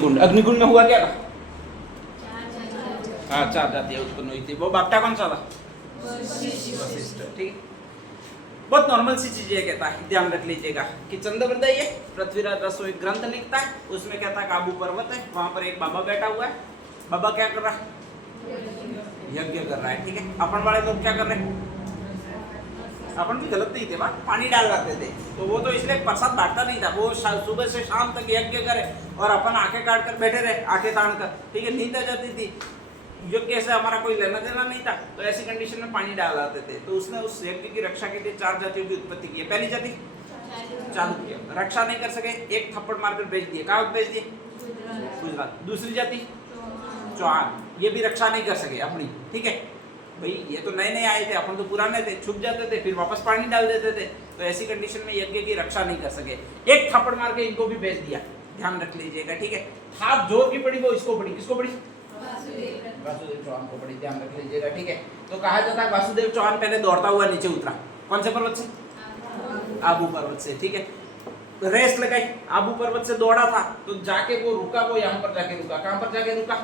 अग्निकुंड में हुआ क्या था? हाँ, 4 जातियां उत्पन्न हुई थी। वो बापटा कौन सा था? वशिष्ठ। ठीक है, बहुत नॉर्मल सी चीज ये कहता है, ध्यान रख लीजिएगा कि चंद्रवृदय ये पृथ्वीराज रसो एक ग्रंथ लिखता है, उसमें कहता है काबू पर्वत है, वहां पर एक बाबा बैठा हुआ है। बाबा क्या कर रहा है? यज्ञ कर रहा है। ठीक है, अपन वाले लोग क्या कर रहे हैं? अपन भी गलत नहीं थे, पानी डाल रहे थे, तो वो तो इसलिए प्रसाद बांटता नहीं था, वो सुबह से शाम तक यज्ञ करे और अपन आंखें काट कर बैठे रहे, आंखें तान कर। ठीक है, नींद आ जाती थी, यज्ञ से हमारा कोई लेना देना नहीं था, तो ऐसी कंडीशन में पानी डाल आते थे। तो उसने उस यज्ञ की रक्षा के लिए 4 जातियों की उत्पत्ति की है। पहली जाति चालू किया, रक्षा नहीं कर सके, एक थप्पड़ मारकर बेच दिए। कहाँ बेच दिए? गुजरात। दूसरी जाति चौहान, ये भी रक्षा नहीं कर सके अपनी। ठीक है भाई, ये तो नए नए आए थे, अपन तो पुराने थे, छुप जाते थे, फिर वापस पानी डाल देते थे, तो ऐसी कंडीशन में यज्ञ की रक्षा नहीं कर सके, एक थप्पड़ मार के इनको भी बेच दिया। ध्यान रख लीजिएगा। ठीक है, हाथ जोर की पड़ी, वो इसको पड़ी, किसको पड़ी? वासुदेव चौहान को पड़ी। ध्यान रख लीजिएगा। ठीक है, तो कहा जाता है वासुदेव चौहान पहले दौड़ता हुआ नीचे उतरा। कौन से पर्वत से? आबू पर्वत से। ठीक है, रेस लगाई, आबू पर्वत से दौड़ा था, तो जाके वो रुका, वो यहाँ पर जाके रुका। कहाँ पर जाके रुका?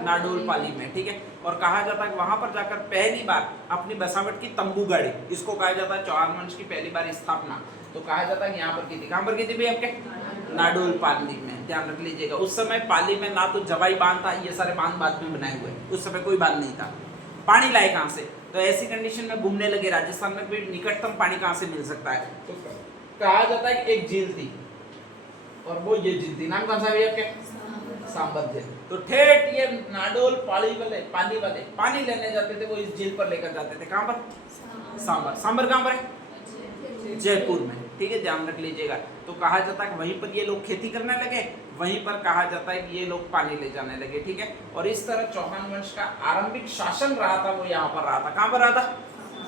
नाडोल पाली में। ठीक है, और कहा जाता है वहां पर जाकर पहली बार अपनी बसावट की तंबू गाड़ी, इसको कहा जाता है चौहान वंश की पहली बार स्थापना। तो कहा जाता है यहाँ पर की थी। कहाँ पर की थी भाई आपके? नाडोल पाली में। ध्यान रख लीजिएगा। उस समय पाली में ना तो जवाई बांध था, ये सारे बांध बाद में बनाए हुए, उस समय कोई बांध नहीं था। पानी लाए कहाँ से? तो ऐसी कंडीशन में घूमने लगे, राजस्थान में कोई निकटतम पानी कहाँ से मिल सकता है? तो कहा जाता है कि एक झील थी, और वो ये झील थी, नाम कौन सा भैया आपके? सांबर झील। तो ठेठ ये नाडोल पाली वाले पानी लेने जाते थे, वो इस झील पर लेकर जाते थे। कहाँ पर? सांबर। सांबर कहाँ पर है? जयपुर में। ठीक है, ध्यान रख लीजिएगा। तो कहा जाता है कि वहीं पर ये लोग खेती करने लगे, वहीं पर कहा जाता है कि ये लोग पानी ले जाने लगे। ठीक है, और इस तरह चौहान वंश का आरंभिक शासन रहा था, वो यहाँ पर रहा था। कहाँ पर रहा था?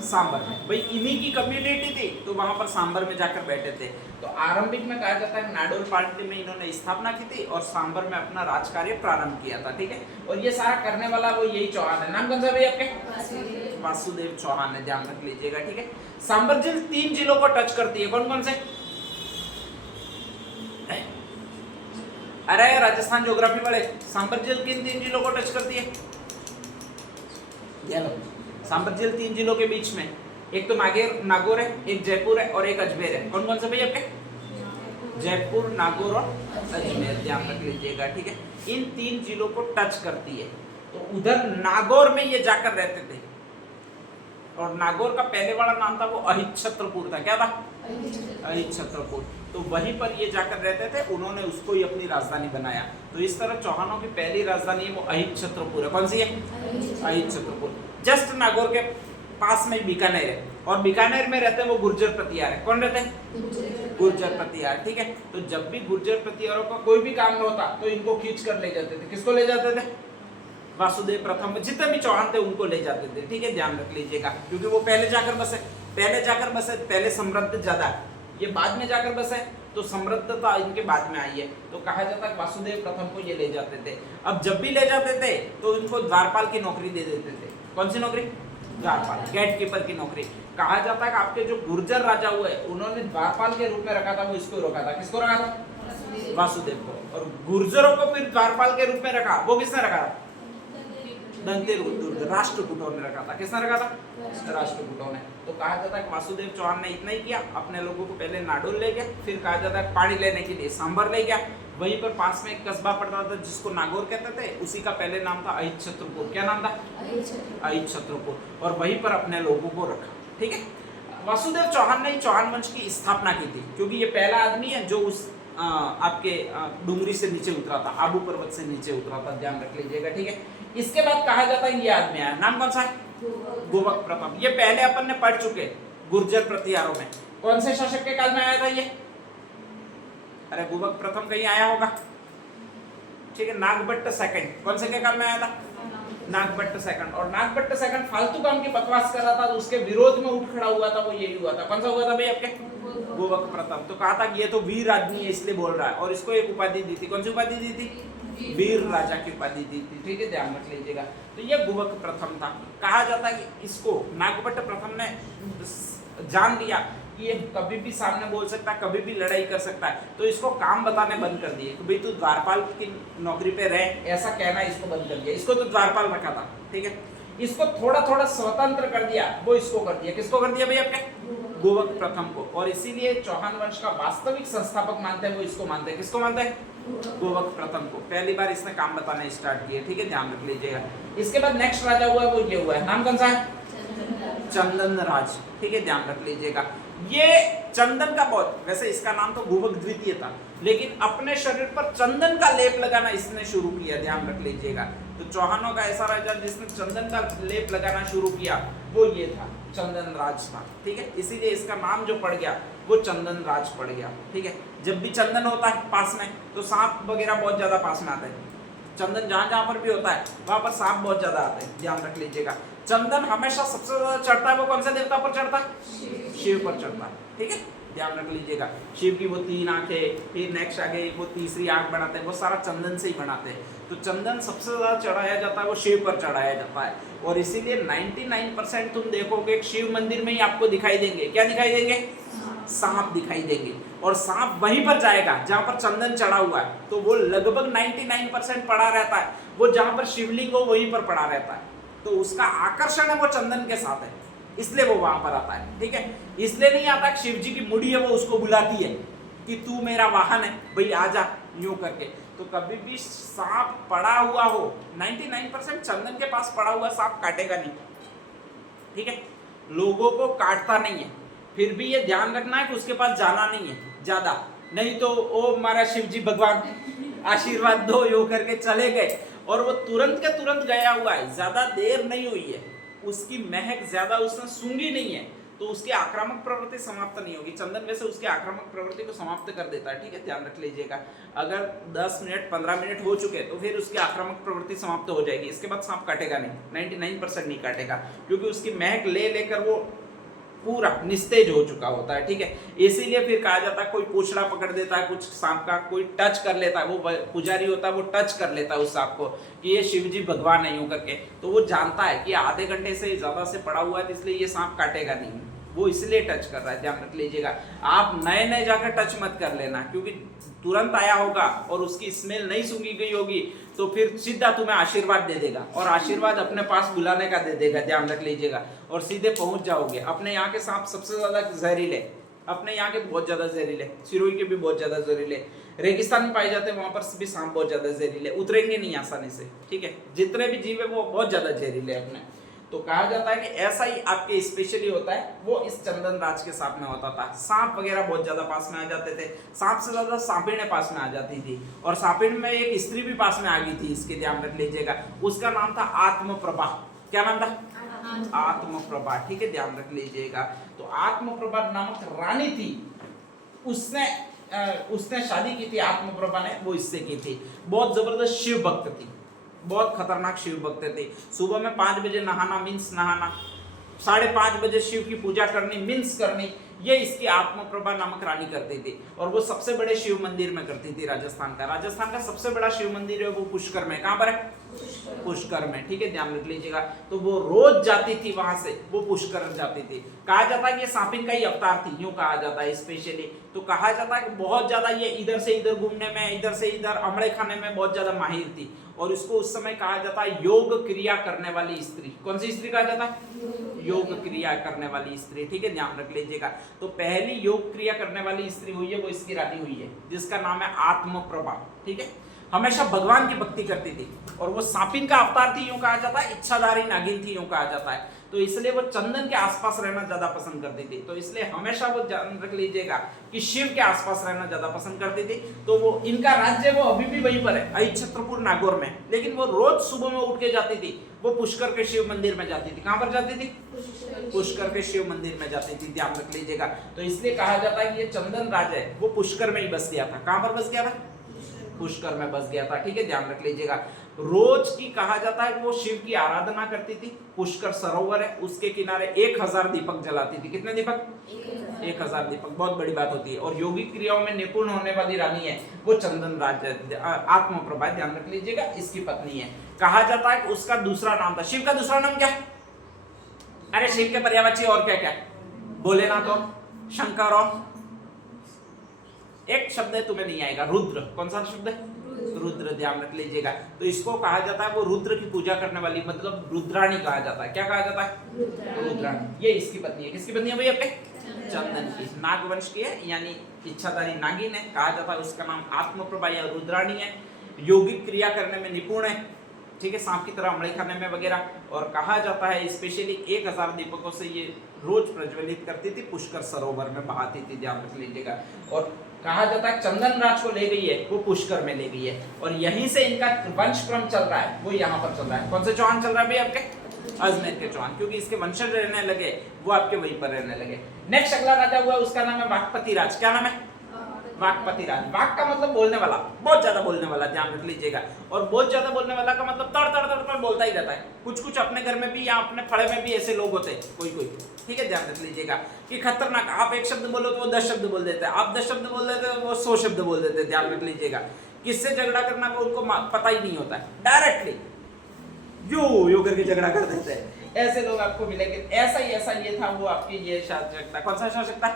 सांबर में। भाई इन्हीं की कम्युनिटी थी, तो वहां पर सांबर में जाकर बैठे थे। तो आरंभिक में कहा जाता है नाडोल पाली में इन्होंने स्थापना की थी और सांबर में अपना राजकार्य प्रारंभ किया था। ठीक है, और ये सारा करने वाला वो यही चौहान है। नाम कौन सा भैया आपके? वासुदेव चौहान है। ध्यान रख लीजिएगा। ठीक है, सांबर झील 3 जिलों को टच करती है। कौन कौन से? अरे राजस्थान ज्योग्राफी वाले, सांबर झील किन 3 जिलों को टच करती है? सांबर झील 3 जिलों के बीच में, एक तो नागौर है, एक जयपुर है और एक अजमेर है। कौन कौन से भैया आपके? जयपुर, नागौर और अजमेर। ध्यान रख लीजिएगा। ठीक है, इन 3 जिलों को टच करती है। तो उधर नागौर में ये जाकर रहते थे, और नागौर का पहले वाला नाम था वो अहिच्छत्रपुर था। क्या था? अहिच्छत्रपुर। तो वहीं पर ये जाकर रहते थे, उन्होंने उसको ही अपनी राजधानी बनाया। तो इस तरह चौहानों की पहली राजधानी है वो अहिच्छत्रपुर है। कौन सी है? अहिच्छत्रपुर। जस्ट नागौर के पास में बीकानेर है, और बीकानेर में रहते हैं वो गुर्जर प्रतिहार है। कौन रहते हैं? गुर्जर प्रतिहार। ठीक है, तो जब भी गुर्जर प्रतिहारों का कोई भी काम होता तो इनको खींच कर ले जाते थे। किसको ले जाते थे? वासुदेव प्रथम, जितने भी चौहान थे उनको ले जाते थे। ठीक है, ध्यान रख लीजिएगा, क्योंकि वो पहले जाकर बसे, पहले समृद्ध ज्यादा, ये बाद में जाकर बसे, तो समृद्धता इनके बाद में आई है। तो कहा जाता है वासुदेव प्रथम को ये ले जाते थे। अब जब भी ले जाते थे तो इनको द्वारपाल की नौकरी दे देते थे। कौन सी नौकरी? द्वारपाल, गेट कीपर की नौकरी। कहा जाता है कि आपके जो गुर्जर राजा हुए, उन्होंने द्वारपाल के रूप में रखा था, वो इसको रखा था। किसको रखा था? वासुदेव को। और गुर्जरों को फिर द्वारपाल के रूप में रखा, वो किसने रखा था? राष्ट्रकूटों ने रखा था। किसने रखा था? राष्ट्रकूटों ने। तो कहा जाता है वासुदेव चौहान ने इतना ही किया, अपने लोगों को पहले नाडोल ले गया, फिर कहा जाता है पानी लेने के लिए सांबर ले गया। वहीं पर पास में एक कस्बा पड़ता था जिसको नागौर कहते थे, उसी का पहले नाम था अहिच्छत्रपुर। क्या नाम था? अहिच्छत्रपुर। और वहीं पर अपने लोगों को रखा। ठीक है, वासुदेव चौहान ने चौहान वंश की स्थापना की थी, क्योंकि ये पहला आदमी है जो उस आपके डुंगरी से नीचे उतरा था, आबू पर्वत से नीचे उतरा था। ध्यान रख लीजिएगा। ठीक है, इसके बाद कहा जाता है ये आदमी आया, नाम कौन सा है? गोवक प्रथम। ये पहले अपन ने पढ़ चुके गुर्जर प्रतिहारों में। कौन से शासक के काल में आया था ये? अरे गोवक प्रथम कहीं आया होगा। ठीक है, नागभट्ट सेकंड। कौन से के काल में आया था? नागभट्ट सेकंड। और नागभट्ट सेकंड फालतू काम की बकवास कर रहा था, तो उसके विरोध में उठ खड़ा हुआ था, वो यही हुआ था। कौन सा हुआ था भाई आपके? गोवक प्रथम। तो कहा था कि ये तो वीर आदमी है इसलिए बोल रहा है, और इसको एक उपाधि दी थी। कौन सी उपाधि दी थी? वीर राजा की उपाधि दी थी। ठीक है, ध्यान रख लीजिएगा। तो ये गोवक प्रथम था। कहा जाता है कि इसको नागभट्ट प्रथम ने जान लिया कि ये कभी भी सामने बोल सकता है, कभी भी लड़ाई कर सकता है। तो इसको काम बताने बंद कर दिए कि भाई तू द्वारपाल की नौकरी पे रह, ऐसा कहना इसको बंद कर दिया। इसको तो द्वारपाल रखा था, ठीक है, इसको थोड़ा थोड़ा स्वतंत्र कर दिया, वो इसको कर दिया। किसको कर दिया भाई? आपके गोवक प्रथम को। और इसीलिए चौहान वंश का वास्तविक संस्थापक मानते हैं, वो इसको मानते हैं। किसको मानते हैं? गोवक प्रथम को। पहली बार इसने काम बताना स्टार्ट किया, ठीक है, ध्यान रख लीजिएगा। इसके बाद नेक्स्ट राजा हुआ है वो ये हुआ है, नाम कौन सा है? चंदन राज, ठीक है, ध्यान रख लीजिएगा। ये चंदन का बहुत, वैसे इसका नाम तो गोवक द्वितीय था, लेकिन अपने शरीर पर चंदन का लेप लगाना इसने शुरू किया, ध्यान रख लीजिएगा। तो चौहानों का ऐसा राजा जिसने चंदन का लेप लगाना शुरू किया वो ये था, चंदन राज था, ठीक है। इसीलिए इसका नाम जो पड़ गया वो चंदन राज पड़ गया, ठीक है। जब भी चंदन होता है पास में तो सांप वगैरह बहुत ज्यादा पास में आते हैं। चंदन जहां जहां पर भी होता है वहां पर सांप बहुत ज्यादा आते हैं, ध्यान रख लीजिएगा। चंदन हमेशा सबसे ज्यादा चढ़ता है वो कौन सा देवता पर चढ़ता है? शिव पर चढ़ता है, ठीक है, ध्यान रख लीजिएगा। शिव की वो 3 आंखें, फिर नेक्स्ट आगे वो तीसरी आंख बनाते हैं, वो सारा चंदन से ही बनाते हैं। तो चंदन सबसे ज्यादा चढ़ाया जाता है वो शिव पर चढ़ाया जाता है। और इसीलिए 99% तुम देखोगे शिव मंदिर में ही आपको दिखाई देंगे, क्या दिखाई देंगे? सांप दिखाई देंगे। और सांप वहीं पर जाएगा जहां पर चंदन चढ़ा हुआ है, तो वो लगभग 99% पड़ा रहता है। वो जहां पर शिवलिंग हो वहीं पर पड़ा रहता है, तो उसका आकर्षण है वो चंदन के साथ है, इसलिए वो वहां पर आता है, ठीक है। इसलिए नहीं आता कि शिव जी की मुड़ी है वो उसको बुलाती है कि तू मेरा वाहन है भाई आजा, यूं करके। तो कभी भी सांप पड़ा हुआ हो, 99% चंदन के पास पड़ा हुआ सांप काटेगा नहीं, ठीक है, लोगों को काटता नहीं है। फिर भी ये ध्यान रखना है कि उसके पास जाना नहीं है ज्यादा, नहीं तो ओ हमारा शिव जी भगवान आशीर्वाद दो यो करके चले गए, और वो तुरंत के तुरंत गया हुआ है, ज्यादा देर नहीं हुई है, उसकी महक ज्यादा उसने सूंघी नहीं है, तो उसकी आक्रामक प्रवृत्ति समाप्त नहीं होगी। चंदन वैसे उसकी आक्रामक प्रवृत्ति को समाप्त कर देता है, ठीक है, ध्यान रख लीजिएगा। अगर 10 मिनट 15 मिनट हो चुके तो फिर उसकी आक्रामक प्रवृत्ति समाप्त हो जाएगी, इसके बाद सांप काटेगा नहीं, 99% नहीं काटेगा, क्योंकि उसकी महक ले लेकर वो पूरा निस्तेज हो चुका होता है, ठीक है। इसीलिए फिर कहा जाता है कोई पूछड़ा पकड़ देता है कुछ सांप का, कोई टच कर लेता है, वो पुजारी होता है वो टच कर लेता है उस सांप को कि ये शिव जी भगवान है यूं करके, तो वो जानता है कि आधे घंटे से ज्यादा से पड़ा हुआ है, इसलिए ये सांप काटेगा नहीं, वो इसलिए टच कर रहा है, ध्यान रख लीजिएगा। आप नए नए जाकर टच मत कर लेना, क्योंकि तुरंत आया होगा और उसकी स्मेल नहीं सूंघी गई होगी तो फिर सीधा तुम्हें आशीर्वाद दे देगा, और आशीर्वाद अपने पास बुलाने का दे देगा, ध्यान रख लीजिएगा, और सीधे पहुंच जाओगे। अपने यहाँ के सांप सबसे ज्यादा जहरीले, अपने यहाँ के बहुत ज्यादा जहरीले, सिरोही के भी बहुत ज्यादा जहरीले, रेगिस्तान में पाए जाते हैं वहां पर भी सांप बहुत ज्यादा जहरीले, उतरेंगे नहीं आसानी से, ठीक है। जितने भी जीव है वो बहुत ज्यादा जहरीले अपने। तो कहा जाता है कि ऐसा ही आपके स्पेशली होता है, वो इस चंदन राज के साथ में होता था। सांप वगैरह बहुत ज्यादा पास में आ जाते थे, सांप से ज्यादा सांपिने पास में आ जाती थी, और सांपिन में एक स्त्री भी पास में आ गई थी, इसके ध्यान रख लीजिएगा। उसका नाम था आत्मप्रभा। क्या नाम था? आत्मप्रभा, ठीक है, ध्यान रख लीजिएगा। तो आत्मप्रभा नामक रानी थी, उसने शादी की थी आत्मप्रभा ने, वो इससे की थी। बहुत जबरदस्त शिव भक्त थी, बहुत खतरनाक शिव भक्त थे। सुबह में 5 बजे नहाना मीन्स नहाना, 5:30 बजे शिव की पूजा करनी मीन्स करनी, ये इसकी आत्मप्रभा नामक रानी करती थी। और वो सबसे बड़े शिव मंदिर में करती थी राजस्थान का सबसे बड़ा शिव मंदिर है वो पुष्कर में। कहां पर है? पुष्कर में, ठीक है, ध्यान रख लीजिएगा। तो वो रोज जाती थी वहां से, वो पुष्कर जाती थी। कहा जाता है कि ये सांपिन का ही अवतार थी, यूं कहा जाता है स्पेशली। तो कहा जाता है कि बहुत ज्यादा ये इधर से इधर घूमने में, इधर से इधर अमड़े खाने में बहुत ज्यादा माहिर थी, और इसको उस समय कहा जाता है योग क्रिया करने वाली स्त्री। कौन सी स्त्री कहा जाता है? योग क्रिया करने वाली स्त्री, ठीक है, ध्यान रख लीजिएगा। तो पहली योग क्रिया करने वाली स्त्री हुई है वो इसकी रानी हुई है, जिसका नाम है आत्मप्रभा, ठीक है। हमेशा भगवान की भक्ति करती थी, और वो सांपिन का अवतार थी, यूं कहा जाता है, इच्छाधारी नागिन थी, यूं कहा जाता है। तो इसलिए वो चंदन के आसपास रहना ज्यादा पसंद करती थी। तो इसलिए हमेशा वो ध्यान रख लीजिएगा कि शिव के आसपास रहना ज्यादा पसंद करती थी। तो वो इनका राज्य वो अभी भी वहीं पर है, अहिच्छत्रपुर नागौर में, लेकिन वो रोज सुबह में उठ के जाती थी, वो पुष्कर के शिव मंदिर में जाती थी। कहां पर जाती थी? पुष्कर के शिव मंदिर में जाती थी, ध्यान रख लीजिएगा। तो इसलिए कहा जाता है कि ये चंदन राज है वो पुष्कर में ही बस गया था। कहां पर बस गया था? पुष्कर में बस गया था, ठीक है, ध्यान रख लीजिएगा। रोज की कहा जाता है कि वो शिव की आराधना करती थी। पुष्कर सरोवर है, उसके किनारे 1000 दीपक जलाती थी। कितने दीपक? 1000 दीपक, बहुत बड़ी बात होती है। और योगिक क्रियाओं में निपुण होने वाली रानी है वो चंदन राज आत्मप्रभा, ध्यान रख लीजिएगा, इसकी पत्नी है। कहा जाता है कि उसका दूसरा नाम था, शिव का दूसरा नाम क्या? अरे शिव के पर्यायवाची और क्या क्या बोले ना तो? शंकर और एक शब्द है तुम्हें नहीं आएगा, रुद्र। कौन सा शब्द है? रुद्र, ध्यान रख लीजिएगा। तो इसको कहा जाता है वो रुद्र की पूजा करने वाली, मतलब रुद्राणी कहा जाता है। क्या कहा जाता है? रुद्राणी। ये इसकी पत्नी है। किसकी पत्नी है भाई आपके? चंदन की। नागवंश की है, यानी इच्छाधारी नागिन है। कहा जाता है उसका नाम आत्मप्रभा या रुद्राणी है। यौगिक क्रिया करने में निपुण है, ठीक है, सांप की तरह अमड़े खाने में वगैरह। और कहा जाता है स्पेशली 1000 दीपकों से ये रोज प्रज्वलित करती थी, पुष्कर सरोवर में बहाती थी, ध्यान रख लीजिएगा। और कहा जाता है चंदन राज को ले गई है, वो पुष्कर में ले गई है, और यहीं से इनका वंश क्रम चल रहा है, वो यहाँ पर चल रहा है। कौन से चौहान चल रहा है भाई आपके? अजमेर के चौहान, क्योंकि इसके वंशज रहने लगे, वो आपके वहीं पर रहने लगे। नेक्स्ट अगला राजा हुआ, उसका नाम है वाक्पति राज। क्या नाम है? वाक्पति राज। वाक का मतलब बोलने वाला, बहुत ज्यादा बोलने वाला, ध्यान रख लीजिएगा। और बहुत ज्यादा बोलने वाला का मतलब तड़ तड़ तड़ बोलता ही रहता है। कुछ कुछ अपने घर में भी या अपने फड़े में भी ऐसे लोग होते हैं, कोई कोई, ठीक है, ध्यान रख लीजिएगा कि खतरनाक। आप एक शब्द बोलो तो वो 10 शब्द बोल देते हैं, आप 10 शब्द बोल देते हैं वो 100 शब्द बोल देते हैं, ध्यान रख लीजिएगा। किससे झगड़ा करना वो उनको पता ही नहीं होता है, डायरेक्टली यो करके झगड़ा कर देते हैं। ऐसे लोग आपको मिलेंगे। ऐसा ये था वो आपकी ये शासक था। कौन सा शासक था?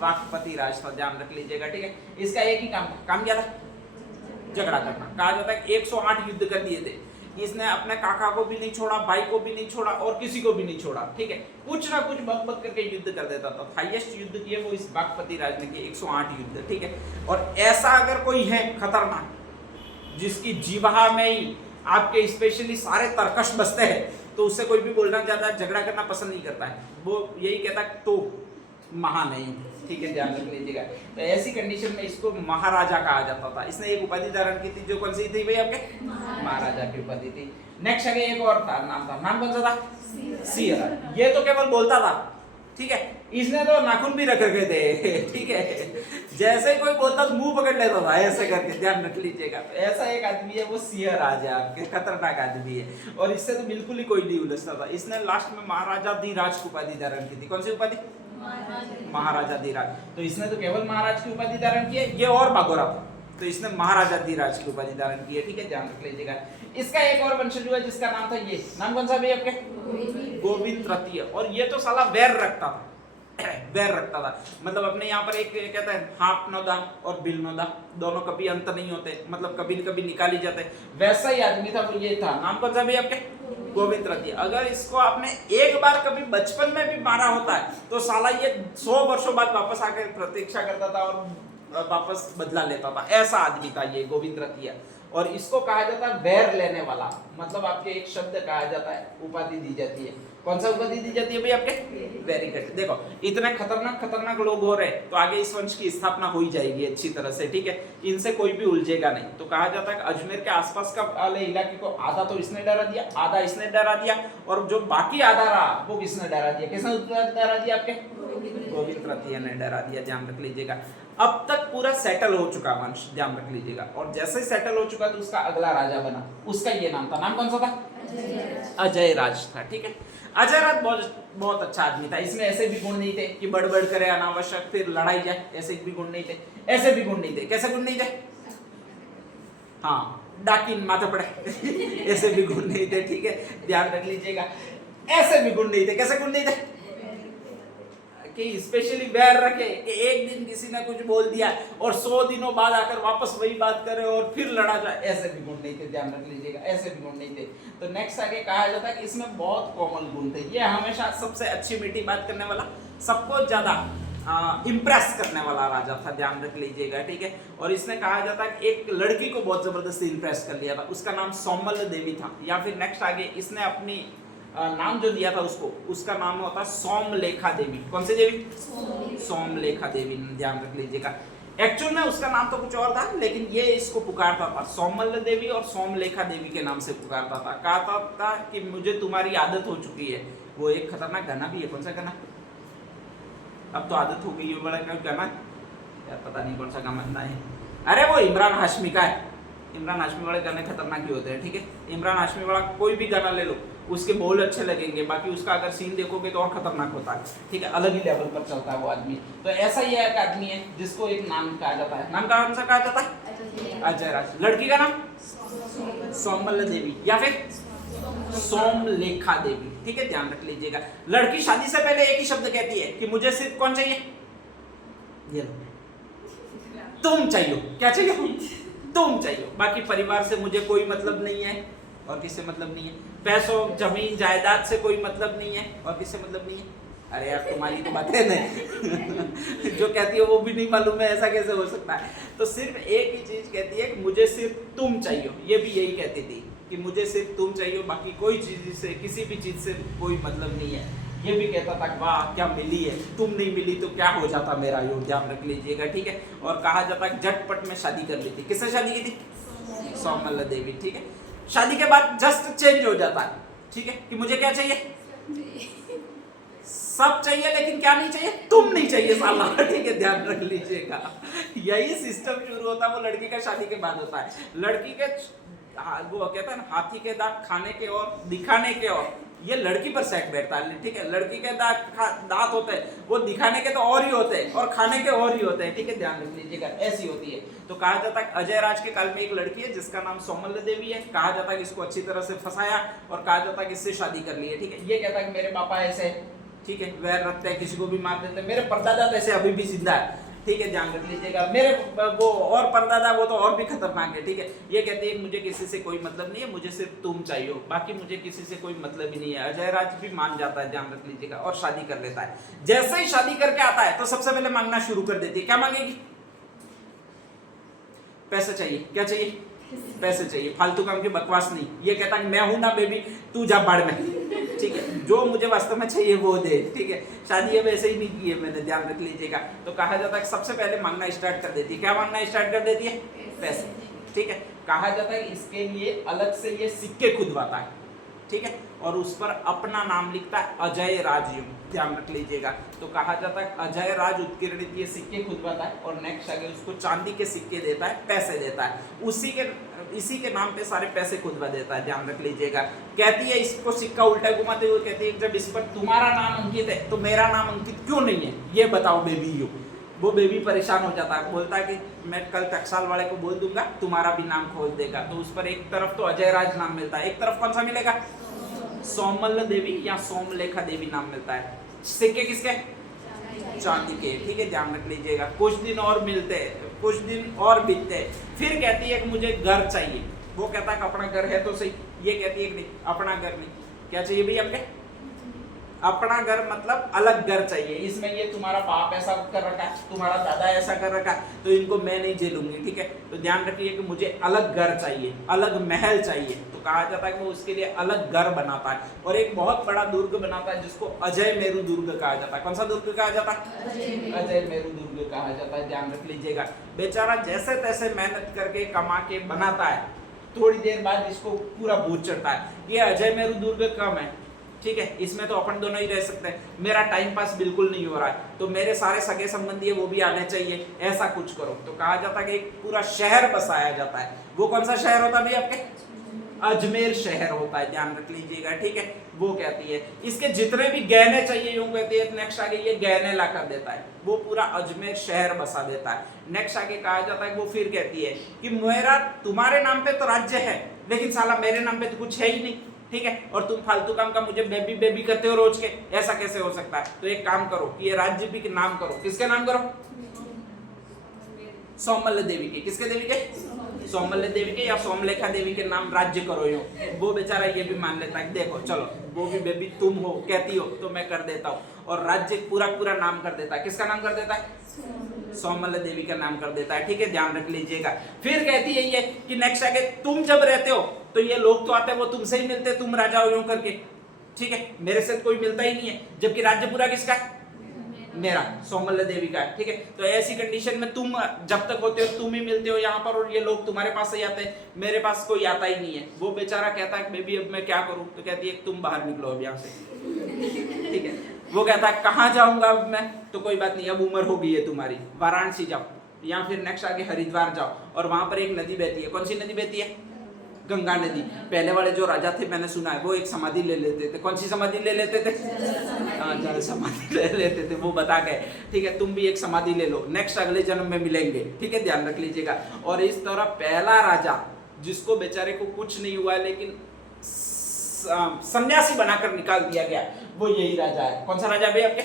वाक्पति राज था, ध्यान रख लीजिएगा, ठीक है। इसका एक ही काम क्या था? झगड़ा करना। कहा जाता है 108 युद्ध कर दिए थे इसने। अपने काका को भी नहीं छोड़ा, भाई को भी नहीं छोड़ा, और किसी को भी नहीं छोड़ा, ठीक है। कुछ ना कुछ बक करके युद्ध कर देता था। हाईएस्ट युद्ध किए वो इस वाक्पति राज ने किए, 108 युद्ध, ठीक है। और ऐसा अगर कोई है खतरनाक, जिसकी जीवा में ही आपके स्पेशली सारे तरकश बसते हैं, तो उससे कोई भी बोलना ज्यादा झगड़ा करना पसंद नहीं करता है। वो यही कहता है तो महान नहीं, ठीक है, ध्यान रख लीजिएगा। तो ऐसी कंडीशन में इसको महाराजा कहा जाता था। इसने एक उपाधि धारण की थी, जो कौन सी थी भाई आपके? महाराजा की उपाधि थी। नेक्स्ट आगे एक और था, नाम कौन सा था? सिंह। ये तो केवल बोलता था, ठीक है। इसने तो नाखून भी रख रखे थे, ठीक है। जैसे ही कोई बोलता तो मुंह पकड़ लेता था ऐसे करके, ध्यान रख लीजिएगा। ऐसा एक आदमी है, वो सिंह राजा आपके, खतरनाक आदमी है। और इससे तो बिल्कुल ही कोई नहीं उलझता था। इसने लास्ट में महाराजा धीराज की उपाधि धारण की थी। कौन सी उपाधि? महाराजा धीराज। तो इसने तो केवल महाराज की उपाधि धारण की है, ये और भागोरा था, तो इसने महाराजा धीराज की उपाधि धारण की है, ठीक है, ध्यान रख लीजिएगा। इसका एक और वंशज हुआ जिसका नाम था, ये नाम कौन सा भाई आपके? गोविंद तृतीय। और ये तो साला वैर रखता था, वैर रखता था। मतलब अपने यहाँ पर एक कहता है हाथ नोदा और बिल नोदा, दोनों कभी अंत नहीं होते, मतलब कभी निकाली जाते। वैसा ही आदमी था वो, ये था। नाम कौन सा भाई आपके? गोविंद तृतीय। अगर इसको आपने एक बार कभी बचपन में भी मारा होता है तो साला ये 100 वर्षों बाद वापस आकर प्रतीक्षा करता था और वापस बदला लेता था। ऐसा आदमी था ये गोविंद तृतीय। और इसको कहा जाता है वैर लेने वाला, मतलब आपके एक शब्द कहा जाता है, उपाधि दी जाती है। कौन सा उपाधि दी जाती है भाई आपके? Very good. देखो इतने खतरनाक लोग हो रहे हैं, तो आगे इस वंश की स्थापना हो ही जाएगी अच्छी तरह से, ठीक है। इनसे कोई भी उलझेगा नहीं। तो कहा जाता है कि अजमेर के आसपास का वाले इलाके को आधा तो इसने डरा दिया, आधा इसने डरा दिया, और जो बाकी आधा रहा वो किसने डरा दिया? किसने डरा दिया? आपके गोविंद तृतीय ने डरा दिया, ध्यान रख लीजिएगा। अब तक पूरा सेटल हो चुका वंश, ध्यान रख लीजिएगा। और जैसे सेटल हो चुका तो उसका अगला राजा बना, उसका ये नाम था। नाम कौन सा था? अजय राज था, ठीक है। अजय राज बहुत अच्छा आदमी था। इसमें ऐसे भी गुण नहीं थे कि बड़बड़ करे अनावश्यक, फिर लड़ाई जाए, ऐसे भी गुण नहीं थे। ऐसे भी गुण नहीं थे। कैसे गुण नहीं थे? हाँ, डाकिन माथे पड़े ऐसे भी गुण नहीं थे, ठीक है, ध्यान रख लीजिएगा। ऐसे भी गुण नहीं थे। कैसे गुण नहीं थे? कि स्पेशली वैर रखे कि एक दिन किसी ने कुछ बोल दिया और 100 दिनों बाद आकर वापस वही बात करे और फिर लड़ा जाए, ऐसे भी गुण नहीं थे, ध्यान रख लीजिएगा। ऐसे भी गुण नहीं थे। तो नेक्स्ट आगे कहा जाता है कि इसमें बहुत कोमल गुण थे। ये हमेशा सबसे अच्छी मीठी बात करने वाला, सबको ज्यादा इम्प्रेस करने वाला राजा था, ध्यान रख लीजिएगा, ठीक है। और इसने कहा जाता है कि एक लड़की को बहुत जबरदस्ती इम्प्रेस कर लिया था, उसका नाम सौमल देवी था। या फिर नेक्स्ट आगे इसने अपनी नाम जो दिया था उसको, उसका नाम होता सोमलेखा देवी। कौन सी देवी? सोमलेखा देवी, ध्यान रख लीजिएगा। एक्चुअल में उसका नाम तो कुछ और था, लेकिन ये इसको पुकारता था सोमल देवी और सोमलेखा देवी के नाम से पुकारता था। कहता था कि मुझे तुम्हारी आदत हो चुकी है। वो एक खतरनाक गाना भी है। कौन सा गाना? अब तो आदत हो गई है, बड़ा गाना यार पता नहीं कौन सा गाना है। अरे वो इमरान हाशमी का है। इमरान हाशमी वाले गाने खतरनाक ही होते हैं, ठीक है। इमरान हाशमी वाला कोई भी गाना ले लो, उसके बोल अच्छे लगेंगे, बाकी उसका अगर सीन देखोगे तो और खतरनाक होता है, ठीक है, अलग ही लेवल पर चलता है वो आदमी। तो ऐसा ही एक आदमी है जिसको एक नाम कहा जाता है। नाम कौन सा कहा जाता है? अजय राज। लड़की का नाम? सोमल देवी या फिर सोमलेखा देवी, ठीक है, ध्यान रख लीजिएगा। लड़की शादी से पहले एक ही शब्द कहती है कि मुझे सिर्फ कौन चाहिए, ये तुम चाहिए। क्या चाहिए, तुम चाहिए, बाकी परिवार से मुझे कोई मतलब नहीं है और किससे मतलब नहीं है, पैसों जमीन जायदाद से कोई मतलब नहीं है और किससे मतलब नहीं है। अरे यार तुम्हारी तो बात है नहीं जो कहती है वो भी नहीं मालूम है, ऐसा कैसे हो सकता है। तो सिर्फ एक ही चीज कहती है कि मुझे सिर्फ तुम चाहिए, ये भी यही कहती थी कि मुझे सिर्फ तुम चाहिए, बाकी कोई चीज से किसी भी चीज से कोई मतलब नहीं है। ये भी कहता था वाह क्या मिली है, तुम नहीं मिली तो क्या हो जाता मेरा, योग ध्यान रख लीजिएगा, ठीक है। और कहा जाता है झटपट में शादी कर ली थी, किससे शादी की थी, सौमल्ला देवी, ठीक है। शादी के बाद जस्ट चेंज हो जाता है, ठीक है, कि मुझे क्या चाहिए, सब चाहिए लेकिन क्या नहीं चाहिए, तुम नहीं चाहिए साला, ठीक है, ध्यान रख लीजिएगा। यही सिस्टम शुरू होता है वो लड़की का शादी के बाद होता है। लड़की के वो कहता है ना हाथी के दांत खाने के और दिखाने के और, ये लड़की पर सेट बैठता है, ठीक है। लड़की के दांत होते हैं वो दिखाने के तो और ही होते हैं और खाने के और ही होते हैं, ठीक है, ध्यान रख लीजिएगा, ऐसी होती है। तो कहा जाता है अजय राज के काल में एक लड़की है जिसका नाम सौमल्ला देवी है। कहा जाता है कि इसको अच्छी तरह से फंसाया और कहा जाता है कि इससे शादी कर ली है, ठीक है। ये कहता है कि मेरे पापा ऐसे, ठीक है, वैर रखते हैं, किसी को भी मार देते हैं, मेरे परदादा तो ऐसे अभी भी जिंदा है, ठीक है, ध्यान रख लीजिएगा। मेरे वो और परदादा वो तो और भी खतरनाक है, ठीक है। ये कहती है मुझे किसी से कोई मतलब नहीं है, मुझे सिर्फ तुम चाहिए, बाकी मुझे किसी से कोई मतलब ही नहीं है। अजय राज भी मान जाता है, ध्यान रख लीजिएगा, और शादी कर लेता है। जैसे ही शादी करके आता है तो सबसे पहले मांगना शुरू कर देती है। क्या मांगेगी, पैसा चाहिए, क्या चाहिए, पैसे चाहिए, फालतू काम की बकवास नहीं। ये कहता है मैं हूं ना बेबी, तू जा बाढ़ में, ठीक है, जो मुझे वास्तव में चाहिए वो दे, ठीक है। शादी अब ऐसे ही नहीं की है मैंने, ध्यान रख लीजिएगा। तो कहा जाता है कि सबसे पहले मांगना स्टार्ट कर देती है। क्या मांगना स्टार्ट कर देती है, पैसे, ठीक है। कहा जाता है इसके लिए अलग से ये सिक्के खुदवाता है, ठीक है, और उस पर अपना नाम लिखता है अजय राजयुम, ध्यान रख लीजिएगा। तो कहा जाता है अजय राज उत्कीर्णित ये सिक्के खुदवाता है और नेक्स्ट आगे उसको चांदी के सिक्के देता है, पैसे देता है, इसी के नाम पे सारे पैसे खुदवा देता है, ध्यान रख लीजिएगा। कहती है इसको सिक्का उल्टा घुमाते हुए कहती है जब इस पर तुम्हारा नाम अंकित है तो मेरा नाम अंकित क्यों नहीं है, ये बताओ बेबी। यू वो बेबी परेशान हो जाता है, बोलता है कि मैं कल टकसाल वाले को बोल दूंगा तुम्हारा भी नाम खोज देगा। तो उस पर एक तरफ तो अजय राज नाम मिलता है, एक तरफ कौन सा मिलेगा, सौमल्ला देवी या सोमलेखा देवी नाम मिलता है। सिक्के किसके, चांदी के, ठीक है, ध्यान रख लीजिएगा। कुछ दिन और मिलते हैं, कुछ दिन और बीतते हैं, फिर कहती है कि मुझे घर चाहिए। वो कहता है कि अपना घर है तो सही, ये कहती है कि नहीं अपना घर नहीं, क्या चाहिए भैया हमने, अपना घर मतलब अलग घर चाहिए। इसमें ये तुम्हारा बाप ऐसा कर रखा है, तुम्हारा दादा ऐसा कर रखा है, तो इनको मैं नहीं झेलूंगी, ठीक है। तो ध्यान रखिए कि मुझे अलग घर चाहिए, अलग महल चाहिए। तो कहा जाता है कि वो उसके लिए अलग घर बनाता है और एक बहुत बड़ा दुर्ग बनाता है जिसको अजय मेरू दुर्ग कहा जाता है। कौन सा दुर्ग कहा जाता है, अजय मेरू दुर्ग कहा जाता है, ध्यान रख लीजिएगा। बेचारा जैसे तैसे मेहनत करके कमा के बनाता है, थोड़ी देर बाद इसको पूरा भूत चढ़ता है, ये अजय मेरू दुर्ग कम है, ठीक है, इसमें तो अपन दोनों ही रह सकते हैं, मेरा टाइम पास बिल्कुल नहीं हो रहा है, तो मेरे सारे सगे संबंधी है वो भी आने चाहिए, ऐसा कुछ करो। तो कहा जाता है कि एक पूरा शहर बसाया जाता है। वो कौन सा शहर होता है भाई आपके, अजमेर शहर होता है, ध्यान रख लीजिएगा, ठीक है। वो कहती है इसके जितने भी गहने चाहिए, यूं कहती है, नेक्स्ट आगे ये गहने ला कर देता है, वो पूरा अजमेर शहर बसा देता है। नेक्स्ट आगे कहा जाता है वो फिर कहती है कि मेरा तुम्हारे नाम पे तो राज्य है लेकिन साला मेरे नाम पे तो कुछ है ही नहीं, ठीक है, और तुम फालतू काम का मुझे बेबी बेबी करते हो रोज के, ऐसा कैसे हो सकता है। तो एक काम करो कि ये राज्य भी के नाम करो, किसके नाम करो, सौमल्ला देवी के, किसके देवी के, सौमल्ला देवी के या सोमलेखा देवी के नाम राज्य करो। यूं वो बेचारा ये भी मान लेता है देखो चलो वो भी बेबी तुम हो कहती हो तो मैं कर देता हूँ, और राज्य पूरा पूरा नाम कर देता है। किसका नाम कर देता है, सौमल्ला देवी का नाम कर देता है, ठीक है, ध्यान रख लीजिएगा। फिर कहती है ये कि नेक्स्ट आगे तुम जब रहते हो तो ये लोग तो आते हैं वो तुमसे ही मिलते, तुम राजा हो यूं करके, ठीक है, मेरे से कोई मिलता ही नहीं है, जबकि राज्य पूरा किसका है, मेरा, सौमल्ला देवी का है, ठीक है। तो ऐसी कंडीशन में तुम जब तक होते हो तुम ही मिलते हो यहाँ पर और ये लोग तुम्हारे पास से आते हैं, मेरे पास कोई आता ही नहीं है। वो बेचारा कहता है बेबी अब मैं क्या करूं, तो कहती है तुम बाहर निकलो अब यहाँ से, ठीक है। वो कहता है कहाँ जाऊंगा अब मैं, तो कोई बात नहीं अब उम्र हो गई है तुम्हारी, वाराणसी जाओ या फिर नेक्स्ट आगे हरिद्वार जाओ, और वहां पर एक नदी बहती है। कौन सी नदी बहती है, गंगा नदी। पहले वाले जो राजा थे मैंने सुना है वो एक समाधि ले लेते थे, कौन सी समाधि ले लेते थे, जल समाधि ले लेते थे, वो बता गए, ठीक है, तुम भी एक समाधि ले लो, नेक्स्ट अगले जन्म में मिलेंगे, ठीक है, ध्यान रख लीजिएगा। और इस तरह पहला राजा जिसको बेचारे को कुछ नहीं हुआ लेकिन सन्यासी बनाकर निकाल दिया गया, वो यही राजा है। कौन सा राजा भाई आपके?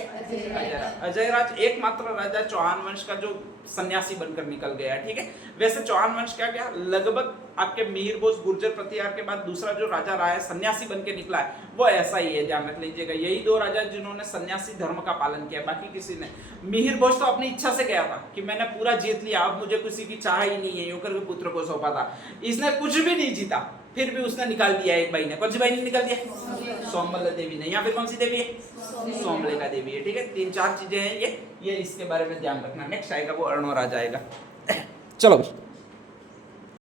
अजय राज, एकमात्र राजा चौहान वंश का जो सन्यासी बनकर निकल गया। ठीक है, वैसे चौहान वंश क्या क्या लगभग आपके मिहिर भोज गुर्जर प्रतिहार के बाद दूसरा जो राजा रहा है सन्यासी बन के निकला है, वो ऐसा ही है, ध्यान रख लीजिएगा। यही दो राजा जिन्होंने सन्यासी धर्म का पालन किया, बाकी किसी ने। मिहिर भोज तो अपनी इच्छा से गया था कि मैंने पूरा जीत लिया, अब मुझे किसी की चाह ही नहीं है, यूं करके पुत्र को सौंपा था। इसने कुछ भी नहीं जीता, फिर भी उसने निकाल दिया एक भाई ने। कौन सी भाई ने निकाल दिया? सोमबल देवी ने। या फिर कौन सी देवी है? सोमलेखा देवी है। ठीक है, 3-4 चीजें हैं ये इसके बारे में ध्यान रखना। नेक्स्ट आएगा वो अर्णो राजा आएगा। चलो